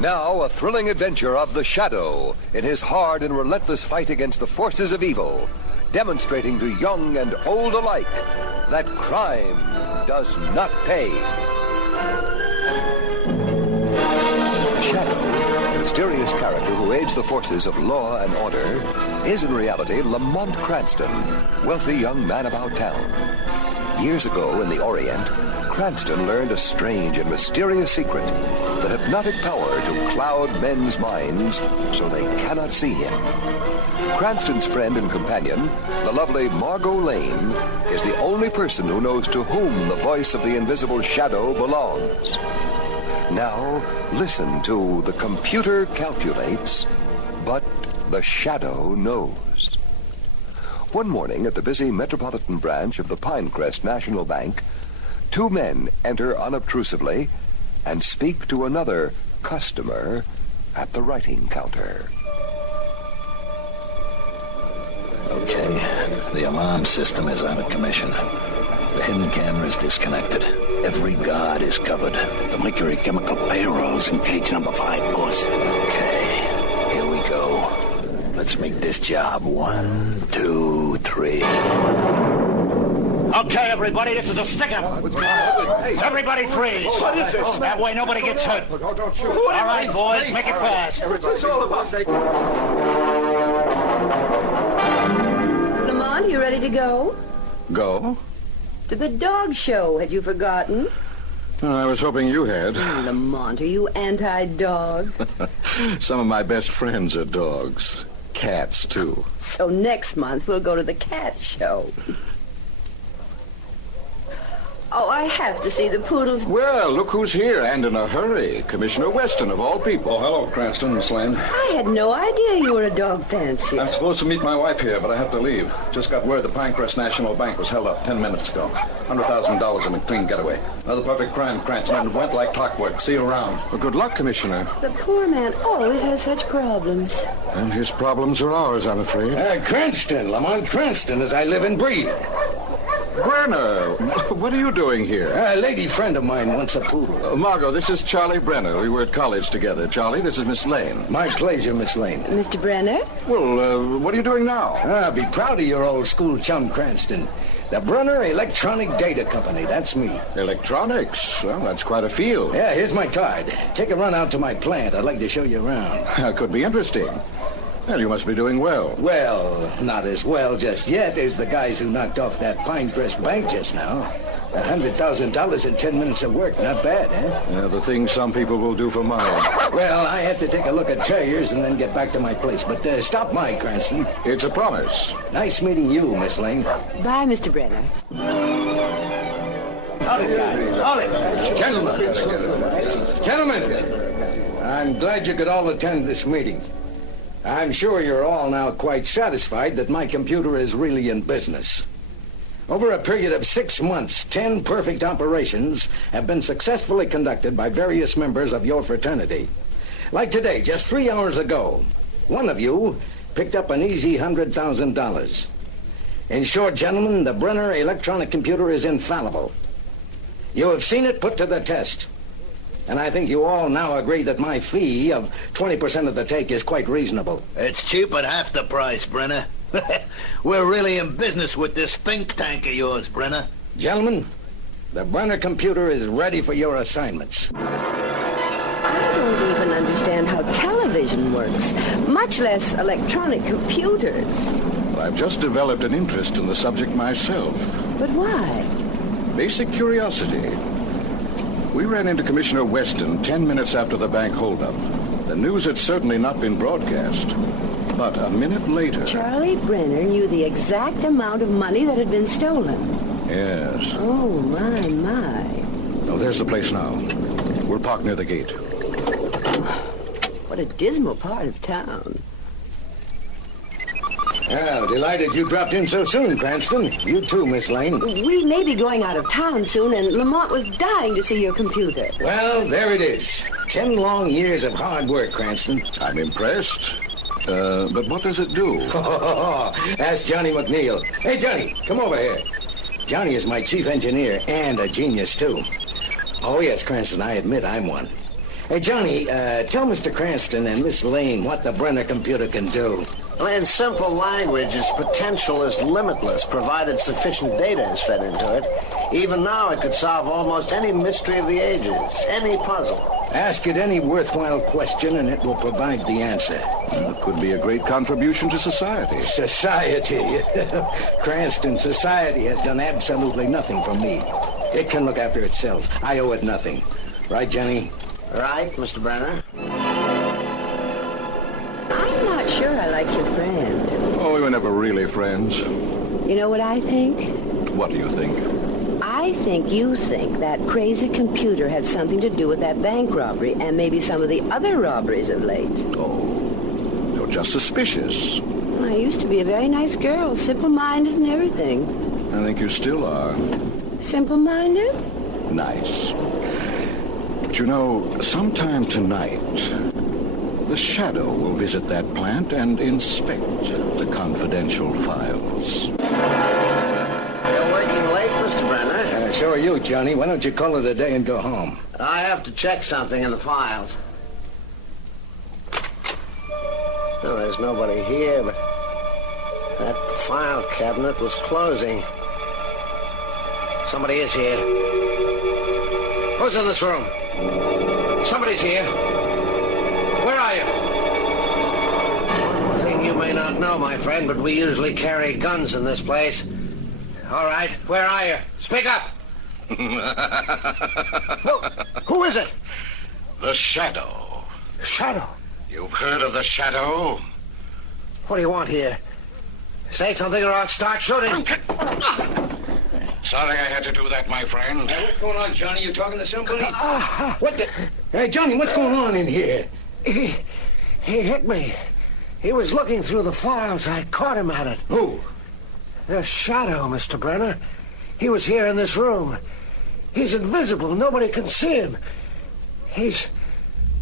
Now, a thrilling adventure of the Shadow in his hard and relentless fight against the forces of evil, demonstrating to young and old alike that crime does not pay. The Shadow, a mysterious character who aids the forces of law and order, is in reality Lamont Cranston, wealthy young man about town. Years ago in the Orient, Cranston learned a strange and mysterious secret, the hypnotic power to cloud men's minds so they cannot see him. Cranston's friend and companion, the lovely Margot Lane, is the only person who knows to whom the voice of the invisible Shadow belongs. Now, listen to The Computer Calculates, but the Shadow knows. One morning at the busy metropolitan branch of the Pinecrest National Bank, two men enter unobtrusively and speak to another customer at the writing counter. Okay, the alarm system is out of commission. The hidden camera is disconnected. Every guard is covered. The mercury chemical payroll's in cage number 5, boss. Okay, here we go. Let's make this job 1, 2, 3. Okay, everybody, this is a stick-up. Everybody freeze. What is this? That way nobody gets hurt. Don't shoot. All right, boys, make it fast. It's all about... Lamont, you ready to go? Go? To the dog show. Had you forgotten? I was hoping you had. Lamont, are you anti-dog? Some of my best friends are dogs. Cats, too. So next month we'll go to the cat show. Oh, I have to see the poodles. Well, look who's here, and in a hurry. Commissioner Weston, of all people. Oh, hello, Cranston, Miss Lane. I had no idea you were a dog fancier. I'm supposed to meet my wife here, but I have to leave. Just got word the Pinecrest National Bank was held up 10 minutes ago. $100,000 in a clean getaway. Another perfect crime, Cranston, and it went like clockwork. See you around. Well, good luck, Commissioner. The poor man always has such problems. And his problems are ours, I'm afraid. Cranston, Lamont Cranston, as I live and breathe. Brenner, what are you doing here? A lady friend of mine wants a poodle. Margot, this is Charlie Brenner. We were at college together. Charlie, this is Miss Lane. My pleasure, Miss Lane. Mr. Brenner? Well, what are you doing now? Be proud of your old school chum, Cranston. The Brenner Electronic Data Company, that's me. Electronics? Well, that's quite a field. Yeah, here's my card. Take a run out to my plant. I'd like to show you around. Could be interesting. Well, you must be doing well. Well, not as well just yet as the guys who knocked off that Pinecrest Bank just now. $100,000 in 10 minutes of work. Not bad, eh? Yeah, the things some people will do for money. Well, I had to take a look at terriers and then get back to my place. But stop by, Cranston. It's a promise. Nice meeting you, Miss Lane. Bye, Mr. Brenner. Howdy, guys. Howdy. Gentlemen, I'm glad you could all attend this meeting. I'm sure you're all now quite satisfied that my computer is really in business. Over a period of 6 months, 10 perfect operations have been successfully conducted by various members of your fraternity. Like today, just 3 hours ago, one of you picked up an easy $100,000. In short, gentlemen, the Brenner electronic computer is infallible. You have seen it put to the test. And I think you all now agree that my fee of 20% of the take is quite reasonable. It's cheap at half the price, Brenner. We're really in business with this think tank of yours, Brenner. Gentlemen, the Brenner computer is ready for your assignments. I don't even understand how television works, much less electronic computers. Well, I've just developed an interest in the subject myself. But why? Basic curiosity. We ran into Commissioner Weston 10 minutes after the bank holdup. The news had certainly not been broadcast. But a minute later... Charlie Brenner knew the exact amount of money that had been stolen. Yes. Oh, my. Oh, there's the place now. We'll park near the gate. What What a dismal part of town. Well, delighted you dropped in so soon, Cranston. You too, Miss Lane. We may be going out of town soon, and Lamont was dying to see your computer. Well, there it is. 10 long years of hard work, Cranston. I'm impressed. But what does it do? Ask Johnny McNeil. Hey, Johnny, come over here. Johnny is my chief engineer and a genius, too. Oh, yes, Cranston, I admit I'm one. Hey, Johnny, tell Mr. Cranston and Miss Lane what the Brenner computer can do. Well, in simple language, its potential is limitless, provided sufficient data is fed into it. Even now, it could solve almost any mystery of the ages, any puzzle. Ask it any worthwhile question, and it will provide the answer. It could be a great contribution to society. Society. Cranston, society has done absolutely nothing for me. It can look after itself. I owe it nothing. Right, Johnny? Right, Mr. Brenner? I'm not sure I like your friend. Oh, we were never really friends. You know what I think? What do you think? I think you think that crazy computer had something to do with that bank robbery and maybe some of the other robberies of late. Oh, you're just suspicious. I used to be a very nice girl, simple-minded and everything. I think you still are. Simple-minded? Nice. But you know, sometime tonight, the Shadow will visit that plant and inspect the confidential files. You're working late, Mr. Brenner. So are you, Johnny. Why don't you call it a day and go home? I have to check something in the files. No, there's nobody here, but that file cabinet was closing. Somebody is here. Who's in this room? Somebody's here. Where are you? One thing you may not know, my friend, but we usually carry guns in this place. All right, where are you? Speak up. Who is it? The Shadow. Shadow. You've heard of the Shadow? What do you want here? Say something or I'll start shooting. Sorry I had to do that, my friend. Hey, what's going on, Johnny? You talking to somebody? What the... Hey, Johnny, what's going on in here? He hit me. He was looking through the files. I caught him at it. Who? The Shadow, Mr. Brenner. He was here in this room. He's invisible. Nobody can see him. He's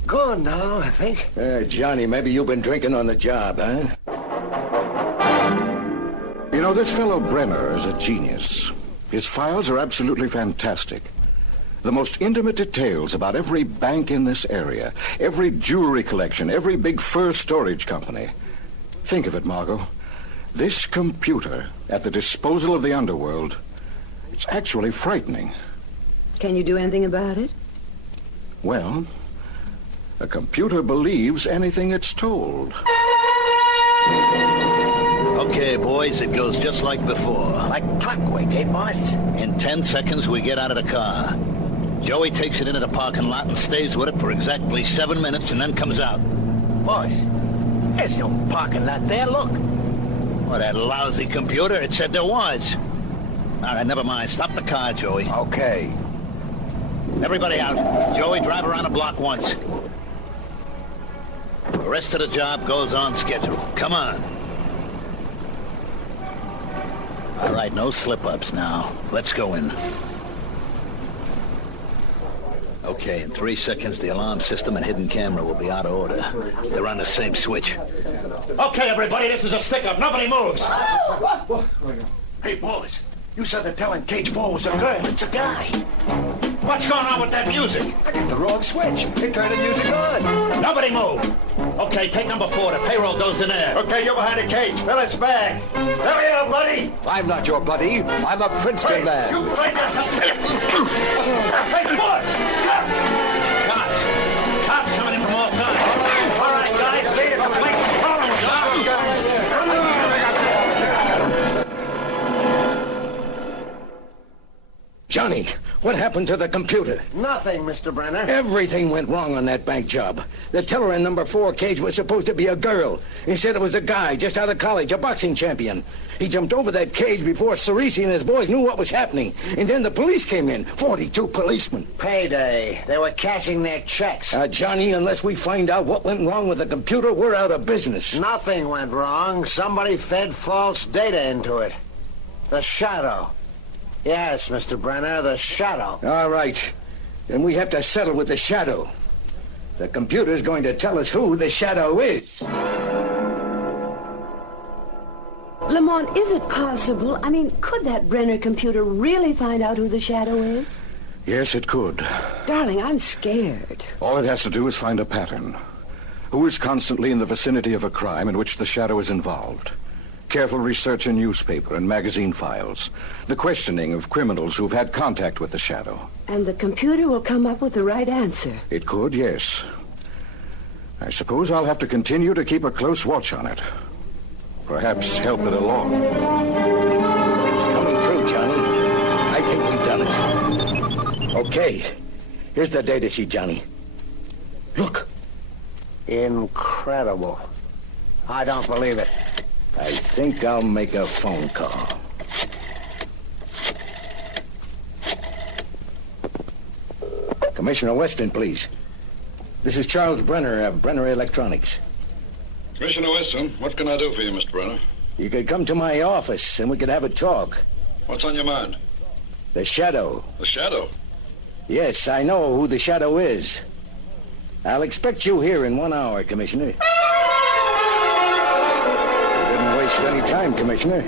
gone now, I think. Johnny, maybe you've been drinking on the job, huh? You know, this fellow Brenner is a genius. His files are absolutely fantastic. The most intimate details about every bank in this area, every jewelry collection, every big fur storage company. Think of it, Margot. This computer at the disposal of the underworld, it's actually frightening. Can you do anything about it? Well, a computer believes anything it's told. Okay, boys, it goes just like before. Like clockwork, eh, boss? In 10 seconds, we get out of the car. Joey takes it into the parking lot and stays with it for exactly 7 minutes and then comes out. Boss, there's no parking lot there. Look. Well, that lousy computer, it said there was. All right, never mind. Stop the car, Joey. Okay. Everybody out. Joey, drive around the block once. The rest of the job goes on schedule. Come on. All right, no slip-ups now. Let's go in. Okay, in 3 seconds, the alarm system and hidden camera will be out of order. They're on the same switch. Okay, everybody, this is a stick-up. Nobody moves. Hey, boys, you said that telling Cage 4 was a girl. It's a guy. What's going on with that music? I hit the wrong switch. They turned the music on. Nobody move. Okay, take number 4. The payroll goes in there. Okay, you're behind the cage. Fill his bag. Hurry up, buddy. I'm not your buddy. I'm a Princeton man. You find yourself. Hey, boys. Cops coming in from all sides. All right, guys, lead it. The place is falling. Johnny, What happened to the computer? Nothing, Mr. Brenner. Everything went wrong on that bank job. The teller in number 4 cage was supposed to be a girl. Instead, it was a guy just out of college, a boxing champion. He jumped over that cage before Cerisi and his boys knew what was happening. And then the police came in. 42 policemen. Payday. They were cashing their checks. Johnny, unless we find out what went wrong with the computer, we're out of business. Nothing went wrong. Somebody fed false data into it. The Shadow. Yes, Mr. Brenner, the Shadow. All right. Then we have to settle with the Shadow. The computer's going to tell us who the Shadow is. Lamont, is it possible? I mean, could that Brenner computer really find out who the Shadow is? Yes, it could. Darling, I'm scared. All it has to do is find a pattern. Who is constantly in the vicinity of a crime in which the Shadow is involved? Careful research in newspaper and magazine files. The questioning of criminals who've had contact with the Shadow. And the computer will come up with the right answer. It could, yes. I suppose I'll have to continue to keep a close watch on it. Perhaps help it along. It's coming through, Johnny. I think we've done it. Okay. Here's the data sheet, Johnny. Look. Incredible. I don't believe it. I think I'll make a phone call. Commissioner Weston, please. This is Charles Brenner of Brenner Electronics. Commissioner Weston, what can I do for you, Mr. Brenner? You could come to my office and we could have a talk. What's on your mind? The Shadow. The Shadow? Yes, I know who the Shadow is. I'll expect you here in 1 hour, Commissioner. Waste any time, Commissioner.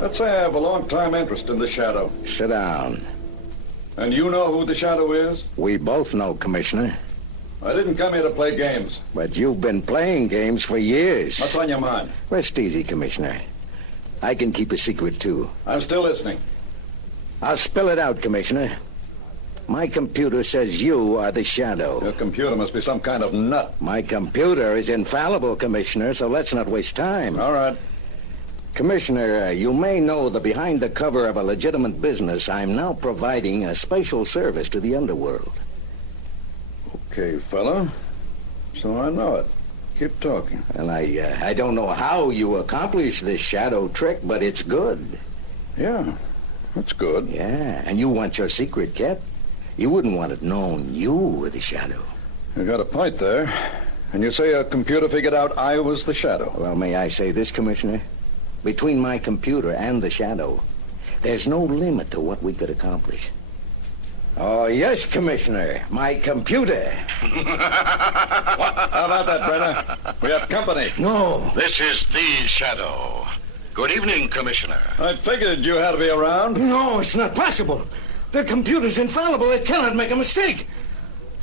Let's say I have a long-time interest in the Shadow. Sit down. And you know who the Shadow is? We both know, Commissioner. I didn't come here to play games. But you've been playing games for years. What's on your mind? Rest easy, Commissioner. I can keep a secret, too. I'm still listening. I'll spill it out, Commissioner. My computer says you are the Shadow. Your computer must be some kind of nut. My computer is infallible, Commissioner, so let's not waste time. All right. Commissioner, you may know that behind the cover of a legitimate business, I'm now providing a special service to the underworld. Okay, fella. So I know it. Keep talking. Well, I don't know how you accomplish this Shadow trick, but it's good. Yeah, that's good. Yeah, and you want your secret kept? You wouldn't want it known you were the Shadow. You got a point there. And you say a computer figured out I was the Shadow. Well, may I say this, Commissioner? Between my computer and the Shadow, there's no limit to what we could accomplish. Oh, yes, Commissioner. My computer. How about that, Brenner? We have company. No. This is the Shadow. Good evening, Commissioner. I figured you had to be around. No, it's not possible. The computer's infallible. It cannot make a mistake.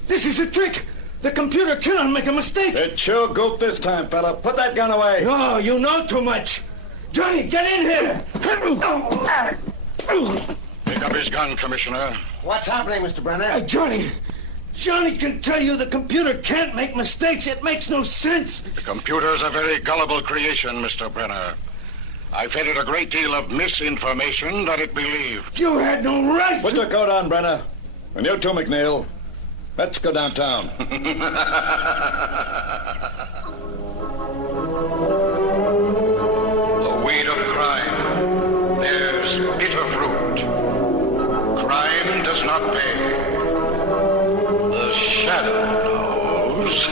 This is a trick. The computer cannot make a mistake. It sure goofed this time, fella. Put that gun away. No, you know too much. Johnny, get in here. Pick up his gun, Commissioner. What's happening, Mr. Brenner? Johnny can tell you the computer can't make mistakes. It makes no sense. The computer's a very gullible creation, Mr. Brenner. I fed it a great deal of misinformation that it believed. You had no right. Put your coat on, Brenner. And you too, McNeil. Let's go downtown. The weed of crime bears bitter fruit. Crime does not pay. The Shadow knows.